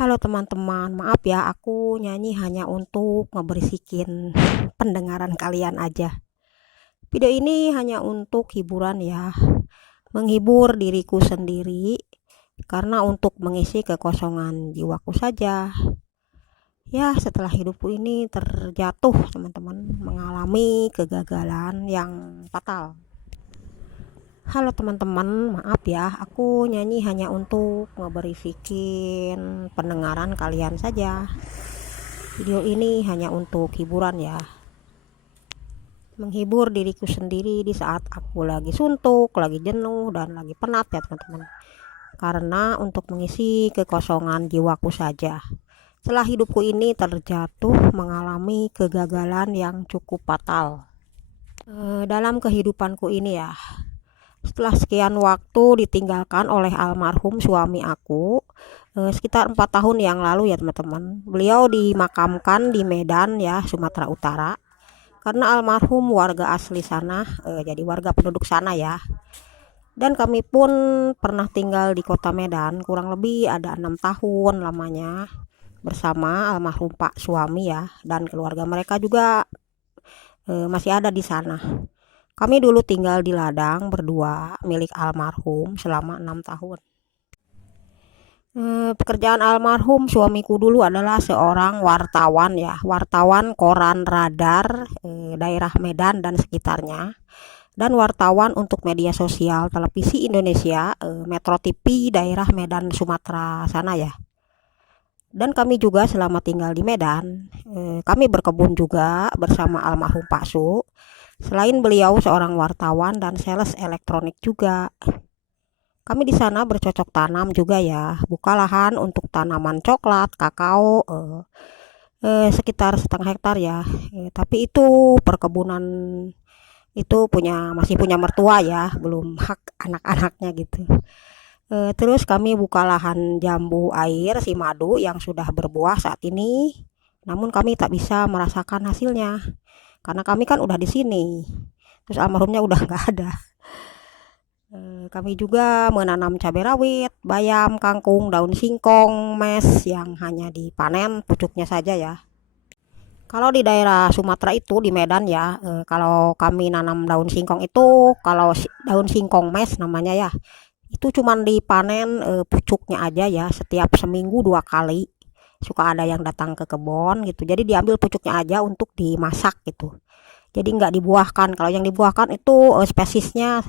Halo teman-teman, maaf ya aku nyanyi hanya untuk ngeberisikin pendengaran kalian aja. Video ini hanya untuk hiburan ya, menghibur diriku sendiri karena untuk mengisi kekosongan jiwaku saja. Ya, setelah hidupku ini terjatuh teman-teman, mengalami kegagalan yang fatal. Halo teman-teman, maaf ya, aku nyanyi hanya untuk ngeberisikin pendengaran kalian saja. Video ini hanya untuk hiburan ya, menghibur diriku sendiri di saat aku lagi suntuk, lagi jenuh, dan lagi penat ya teman-teman. Karena untuk mengisi kekosongan jiwaku saja. Setelah hidupku ini terjatuh mengalami kegagalan yang cukup fatal. Dalam kehidupanku ini ya, setelah sekian waktu ditinggalkan oleh almarhum suami aku, sekitar 4 tahun yang lalu ya teman-teman. Beliau dimakamkan di Medan ya, Sumatera Utara. Karena almarhum warga asli sana, jadi warga penduduk sana ya. Dan kami pun pernah tinggal di kota Medan, kurang lebih ada 6 tahun lamanya bersama almarhum Pak suami ya, dan keluarga mereka juga masih ada di sana. Kami dulu tinggal di ladang berdua milik almarhum selama 6 tahun. Pekerjaan almarhum suamiku dulu adalah seorang wartawan ya, wartawan koran Radar daerah Medan dan sekitarnya, dan wartawan untuk media sosial televisi Indonesia, Metro TV daerah Medan Sumatera sana ya. Dan kami juga selama tinggal di Medan, kami berkebun juga bersama almarhum Pak Su. Selain beliau seorang wartawan dan sales elektronik juga. Kami di sana bercocok tanam juga ya, buka lahan untuk tanaman coklat, kakao, sekitar 1/2 hektar ya. Tapi itu perkebunan itu masih punya mertua ya, belum hak anak-anaknya gitu. Terus kami buka lahan jambu air si madu yang sudah berbuah saat ini. Namun kami tak bisa merasakan hasilnya karena kami kan udah di sini. Terus almarhumnya udah nggak ada. Kami juga menanam cabai rawit, bayam, kangkung, daun singkong, mes yang hanya dipanen pucuknya saja ya. Kalau di daerah Sumatera itu di Medan ya, kalau kami nanam daun singkong itu, kalau daun singkong mes namanya ya, itu cuman dipanen pucuknya aja ya, setiap seminggu 2 kali. Suka ada yang datang ke kebun gitu, jadi diambil pucuknya aja untuk dimasak gitu. Jadi nggak dibuahkan. Kalau yang dibuahkan itu spesiesnya,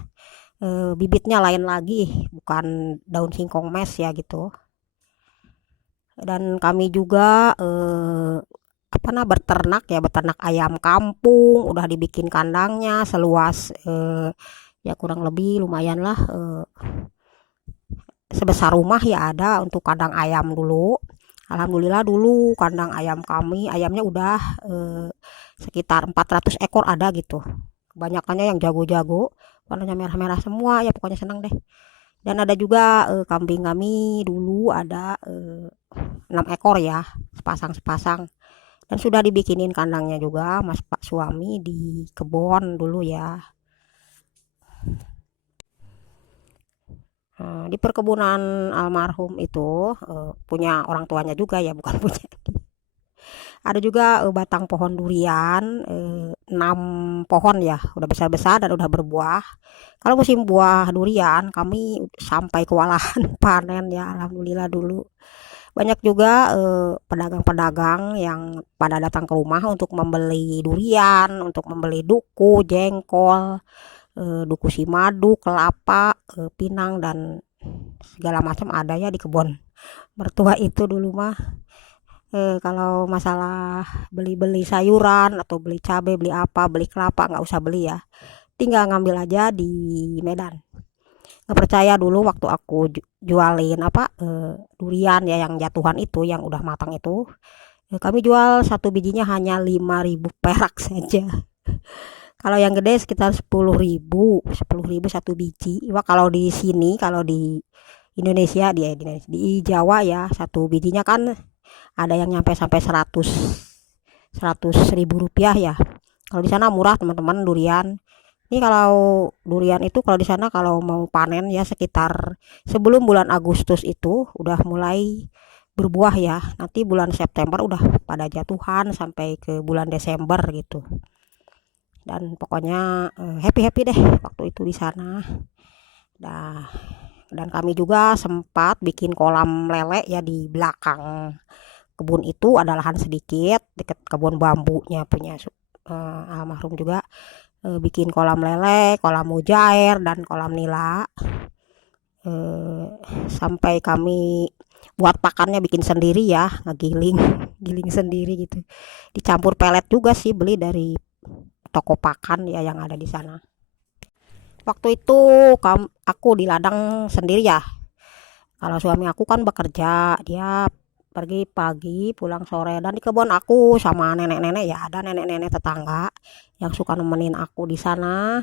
bibitnya lain lagi, bukan daun singkong mes ya gitu. Dan kami juga berternak ya, beternak ayam kampung, udah dibikin kandangnya seluas ya kurang lebih lumayan lah, sebesar rumah ya ada untuk kandang ayam dulu. Alhamdulillah dulu kandang ayam kami, ayamnya udah sekitar 400 ekor ada gitu. Kebanyakannya yang jago-jago, warnanya merah-merah semua ya, pokoknya senang deh. Dan ada juga kambing kami dulu ada 6 ekor ya, sepasang-sepasang. Dan sudah dibikinin kandangnya juga mas Pak suami di kebun dulu ya. Di perkebunan almarhum itu punya orang tuanya juga ya, bukan punya. Ada juga batang pohon durian, 6 pohon ya, udah besar-besar dan udah berbuah. Kalau musim buah durian kami sampai kewalahan panen ya, alhamdulillah dulu. Banyak juga pedagang-pedagang yang pada datang ke rumah untuk membeli durian, untuk membeli duku, jengkol, duku si madu, kelapa, pinang, dan segala macam ada ya di kebun mertua itu dulu mah. Kalau masalah beli-beli sayuran atau beli cabai, beli apa, beli kelapa, nggak usah beli ya, tinggal ngambil aja di Medan. Nggak percaya dulu waktu aku jualin durian ya yang jatuhan itu, yang udah matang itu, kami jual satu bijinya hanya 5.000 perak saja. Kalau yang gede sekitar 10.000 satu biji. Wah, kalau di sini, kalau di Indonesia, di Jawa ya, satu bijinya kan ada yang nyampe sampai 100.000 rupiah ya. Kalau di sana murah teman-teman durian. Ini kalau durian itu kalau di sana kalau mau panen ya sekitar sebelum bulan Agustus itu udah mulai berbuah ya. Nanti bulan September udah pada jatuhan sampai ke bulan Desember gitu. Dan pokoknya happy-happy deh waktu itu di sana. Nah, dan kami juga sempat bikin kolam lele ya di belakang kebun itu, ada lahan sedikit deket kebun bambunya punya almarhum juga. Bikin kolam lele, kolam mujair, dan kolam nila. Eh, Sampai kami buat pakannya bikin sendiri ya, ngegiling giling sendiri gitu. Dicampur pelet juga sih, beli dari toko pakan ya yang ada di sana. Waktu itu aku di ladang sendiri ya. Kalau suami aku kan bekerja, dia pergi pagi pulang sore, dan di kebun aku sama nenek-nenek ya, ada nenek-nenek tetangga yang suka nemenin aku di sana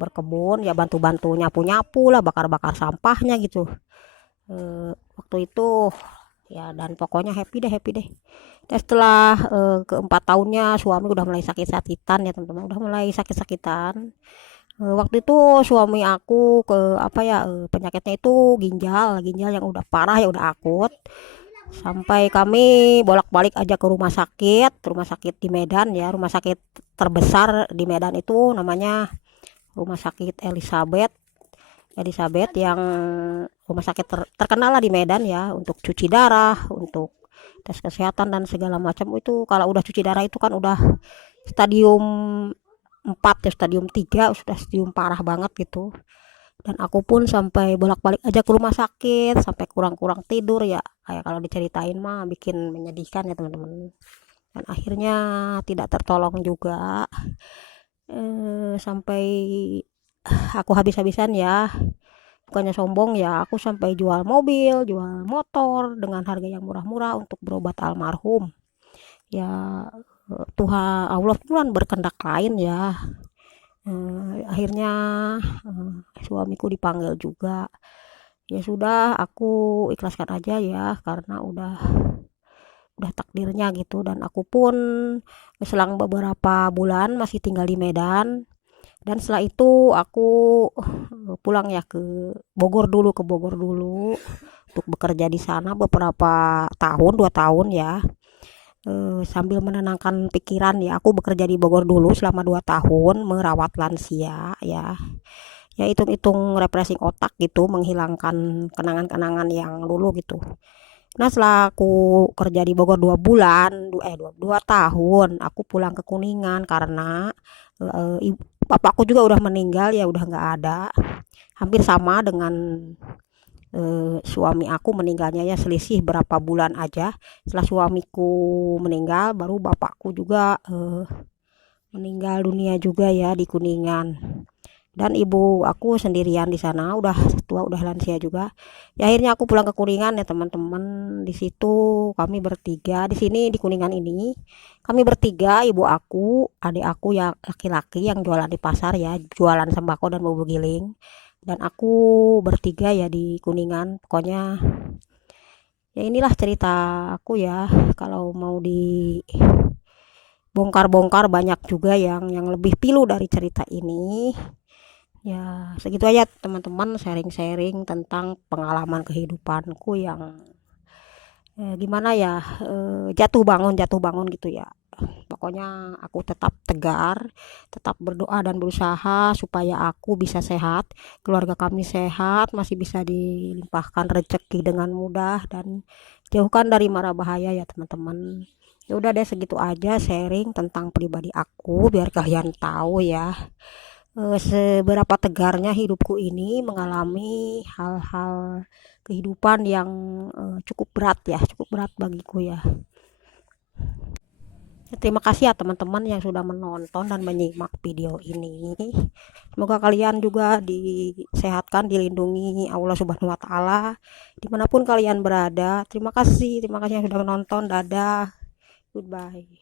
berkebun ya, bantu-bantu nyapu-nyapu lah, bakar-bakar sampahnya gitu. Waktu itu ya, dan pokoknya happy deh. Dan setelah keempat tahunnya suami udah mulai sakit-sakitan ya teman-teman, udah mulai sakit-sakitan. Waktu itu suami aku ke apa ya, penyakitnya itu ginjal yang udah parah ya, udah akut. Sampai kami bolak-balik aja ke rumah sakit di Medan ya, rumah sakit terbesar di Medan itu namanya Rumah Sakit Elizabeth yang rumah sakit terkenal lah di Medan ya, untuk cuci darah, untuk tes kesehatan dan segala macam. Itu kalau udah cuci darah itu kan udah stadium 4 ya, stadium 3 sudah stadium parah banget gitu. Dan aku pun sampai bolak-balik aja ke rumah sakit, sampai kurang-kurang tidur ya, kayak kalau diceritain mah bikin menyedihkan ya teman-teman. Dan akhirnya tidak tertolong juga. Sampai aku habis-habisan ya, bukannya sombong ya, aku sampai jual mobil, jual motor dengan harga yang murah-murah untuk berobat almarhum ya. Tuhan Allah kan berkehendak lain ya. Akhirnya suamiku dipanggil juga, ya sudah, aku ikhlaskan aja ya, karena udah takdirnya gitu. Dan aku pun selang beberapa bulan masih tinggal di Medan, dan setelah itu aku pulang ya ke Bogor dulu untuk bekerja di sana beberapa tahun, 2 tahun ya. Sambil menenangkan pikiran ya, aku bekerja di Bogor dulu selama 2 tahun merawat lansia ya. Ya hitung-hitung refreshing otak gitu, menghilangkan kenangan-kenangan yang dulu gitu. Nah, setelah aku kerja di Bogor 2 tahun, aku pulang ke Kuningan karena bapakku juga udah meninggal ya, udah nggak ada. Hampir sama dengan suami aku meninggalnya ya, selisih berapa bulan aja. Setelah suamiku meninggal, baru bapakku juga meninggal dunia juga ya di Kuningan. Dan ibu aku sendirian di sana, udah tua, udah lansia juga. Ya akhirnya aku pulang ke Kuningan ya teman-teman. Di situ kami bertiga di sini di Kuningan ini. Kami bertiga, ibu aku, adik aku yang laki-laki yang jualan di pasar ya, jualan sembako dan bubur giling. Dan aku bertiga ya di Kuningan. Pokoknya ya inilah cerita aku ya. Kalau mau dibongkar-bongkar banyak juga yang lebih pilu dari cerita ini. Ya, segitu aja teman-teman, sharing-sharing tentang pengalaman kehidupanku yang gimana ya, jatuh bangun gitu ya. Pokoknya aku tetap tegar, tetap berdoa dan berusaha supaya aku bisa sehat, keluarga kami sehat, masih bisa dilimpahkan rezeki dengan mudah, dan jauhkan dari mara bahaya ya teman-teman. Ya udah deh, segitu aja sharing tentang pribadi aku biar kalian tahu ya seberapa tegarnya hidupku ini mengalami hal-hal kehidupan yang cukup berat ya, cukup berat bagiku ya. Terima kasih ya teman-teman yang sudah menonton dan menyimak video ini. Semoga kalian juga disehatkan, dilindungi Allah Subhanahu wa Ta'ala dimanapun kalian berada. Terima kasih yang sudah menonton. Dadah, goodbye.